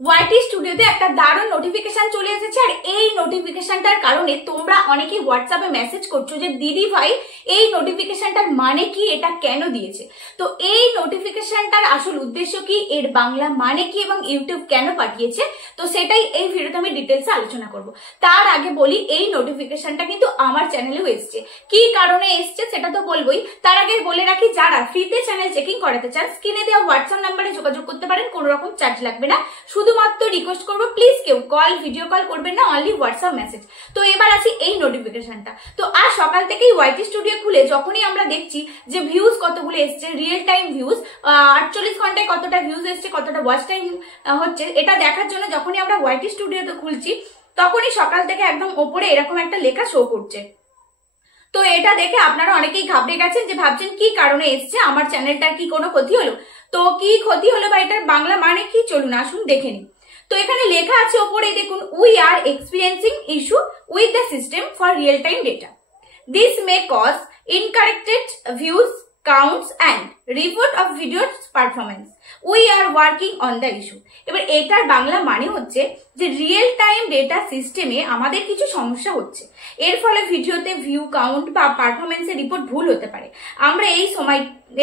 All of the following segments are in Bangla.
ওয়াইটি স্টুডিওতে একটা দারুণ নোটিফিকেশন চলে এসেছে। আর এই নোটিফিকেশনটার কারণে তোমরা অনেকেই হোয়াটসঅ্যাপে মেসেজ করছো যে দিদি ভাই এই নোটিফিকেশনটার মানে কি, এটা কেন দিয়েছে। তো এই নোটিফিকেশনটার আসল উদ্দেশ্য কি, এর বাংলা মানে কি এবং ইউটিউব কেন পাঠিয়েছে, তো সেটাই এই ভিডিওতে আমি ডিটেলসে আলোচনা করব। তার আগে বলি এই নোটিফিকেশনটা কিন্তু আমার চ্যানেলেও এসছে। কি কারণে এসছে সেটা তো বলবোই, তার আগে বলে রাখি যারা ফ্রিতে চ্যানেল চেকিং করাতে চান স্ক্রিনে দেওয়া হোয়াটসঅ্যাপ নাম্বারে যোগাযোগ করতে পারেন, কোনো রকম চার্জ লাগবে না। শুধুমাত্র রিকোয়েস্ট করবো প্লিজ কেউ ভিডিও কল করবেন না, অনলি হোয়াটসঅ্যাপ মেসেজ। তো এবার আসি এই নোটিফিকেশনটা। তো আজ সকাল থেকেই ওয়াইটি স্টুডিও খুলে যখনই আমরা দেখছি যে ভিউজ কতগুলো এসছে, রিয়েল টাইম ভিউজ 48 ঘন্টায় কতটা ভিউজ এসছে, কতটা ওয়াচ টাইম হচ্ছে, এটা দেখার জন্য যখনই আমরা ওয়াইটি স্টুডিওতে খুলছি তখনই সকাল থেকে একদম ওপরে এরকম একটা লেখা শো করছে। তো এটা দেখে আপনারা অনেকেই ঘাবড়ে গেছেন যে ভাবছেন কি কারণে এসছে, আমার চ্যানেলটার কি কোনো ক্ষতি হলো। তো কি ক্ষতি হলো বা এটার বাংলা মানে কি, চলুন আসুন দেখে নিই। তো এখানে লেখা আছে ওপরে দেখুন, we are experiencing issue with the system for real time data. This may cause incorrected views counts and report of video's performance. We are working on the issue. এবার এটার বাংলা মানে হচ্ছে যে রিয়েল টাইম ডেটা সিস্টেমে আমাদের কিছু সমস্যা হচ্ছে, এর ফলে ভিডিওতে ভিউ কাউন্ট বা পারফরমেন্সের রিপোর্ট ভুল হতে পারে। আমরা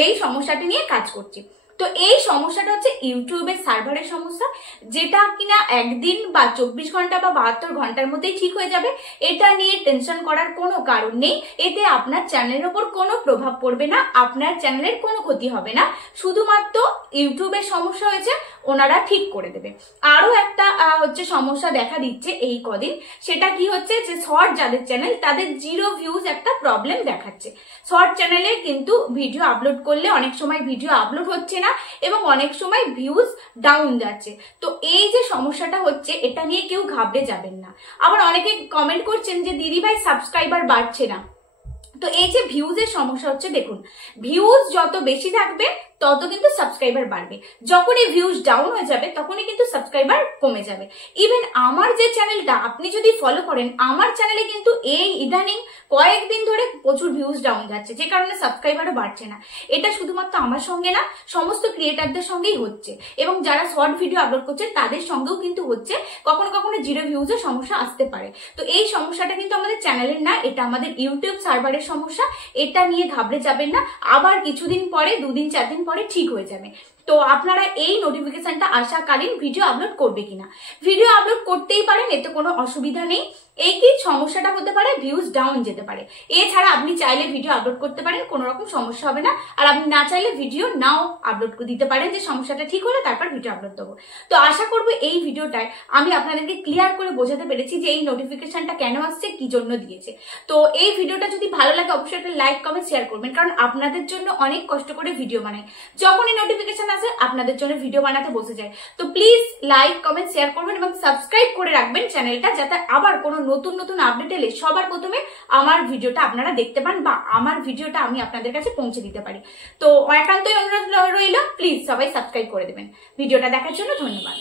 এই সমস্যাটি নিয়ে কাজ করছি। তো এই সমস্যাটা হচ্ছে ইউটিউবের সার্ভারের সমস্যা, যেটা কিনা একদিন বা 24 ঘন্টা বা 72 ঘন্টার মধ্যেই ঠিক হয়ে যাবে। এটা নিয়ে টেনশন করার কোনো কারণ নেই। এতে আপনার চ্যানেলের উপর কোনো প্রভাব পড়বে না, আপনার চ্যানেলের কোনো ক্ষতি হবে না। শুধুমাত্র ইউটিউবের সমস্যা হয়েছে, ওনারা ঠিক করে দেবে। আরো একটা হচ্ছে সমস্যা দেখা দিচ্ছে এই কদিন, সেটা কি হচ্ছে যে শর্ট যাদের চ্যানেল তাদের 0 ভিউজ একটা প্রবলেম দেখাচ্ছে। শর্ট চ্যানেলে কিন্তু ভিডিও আপলোড করলে অনেক সময় ভিডিও আপলোড হচ্ছে না এবং অনেক সময় ভিউজ ডাউন যাচ্ছে। তো এই যে সমস্যাটা হচ্ছে এটা নিয়ে কেউ ঘাবড়ে যাবেন না। আবার অনেকে কমেন্ট করছেন যে দিদি ভাই সাবস্ক্রাইবার বাড়ছে না। তো এই যে ভিউজের সমস্যা হচ্ছে, দেখুন ভিউজ যত বেশি থাকবে তত কিন্তু সাবস্ক্রাইবার বাড়বে, যখনই ভিউজ ডাউন হয়ে যাবে তখনই কিন্তু সাবস্ক্রাইবার কমে যাবে। ইভেন আমার যে চ্যানেলটা আপনি যদি ফলো করেন, আমার চ্যানেলে কিন্তু এই ইদানিং কয়েকদিন ধরে প্রচুর ভিউজ ডাউন যাচ্ছে, যে কারণে সাবস্ক্রাইবারও বাড়ছে না। এটা শুধুমাত্র আমার সঙ্গে না, সমস্ত ক্রিয়েটারদের সঙ্গেই হচ্ছে এবং যারা শর্ট ভিডিও আপলোড করছে তাদের সঙ্গেও কিন্তু হচ্ছে। কখনো কখনো 0 ভিউজের সমস্যা আসতে পারে। তো এই সমস্যাটা কিন্তু আমাদের চ্যানেলের না, এটা আমাদের ইউটিউব সার্ভারের সমস্যা। এটা নিয়ে ঘাবড়ে যাবেন না, আবার কিছুদিন পরে 2 দিন 4 দিন পরে ঠিক হয়ে যাবে। তো আপনারা এই নোটিফিকেশনটা আসাকালীন ভিডিও আপলোড করবে কিনা, ভিডিও আপলোড করতেই পারেন, এতে কোনো অসুবিধা নেই। এই কি সমস্যাটা হতে পারে, ভিউজ ডাউন যেতে পারে। এছাড়া আপনি চাইলে ভিডিও আপলোড করতে পারেন, কোনো রকম সমস্যা হবে না। আর আপনি না চাইলে ভিডিও নাও আপলোড দিতে পারেন, যে সমস্যাটা ঠিক হলে তারপর ভিডিও আপলোড দেবো। তো আশা করবো এই ভিডিওটায় আমি আপনাদেরকে ক্লিয়ার করে বোঝাতে পেরেছি যে এই নোটিফিকেশনটা কেন আসছে, কি জন্য দিয়েছে। তো এই ভিডিওটা যদি ভালো লাগে অবশ্যই একটা লাইক কমেন্ট শেয়ার করবেন, কারণ আপনাদের জন্য অনেক কষ্ট করে ভিডিও বানাই। যখনই নোটিফিকেশন আসে আপনাদের জন্য ভিডিও বানাতে বসে যায়। তো প্লিজ লাইক কমেন্ট শেয়ার করবেন এবং সাবস্ক্রাইব করে রাখবেন চ্যানেলটা, যাতে আবার কোনো নতুন নতুন আপডেট এলে সবার প্রথমে আমার ভিডিওটা আপনারা দেখতে পান বা আমার ভিডিওটা আমি আপনাদের কাছে পৌঁছে দিতে পারি। তো একান্তই অনুরোধ রইল, প্লিজ সবাই সাবস্ক্রাইব করে দেবেন। ভিডিওটা দেখার জন্য ধন্যবাদ।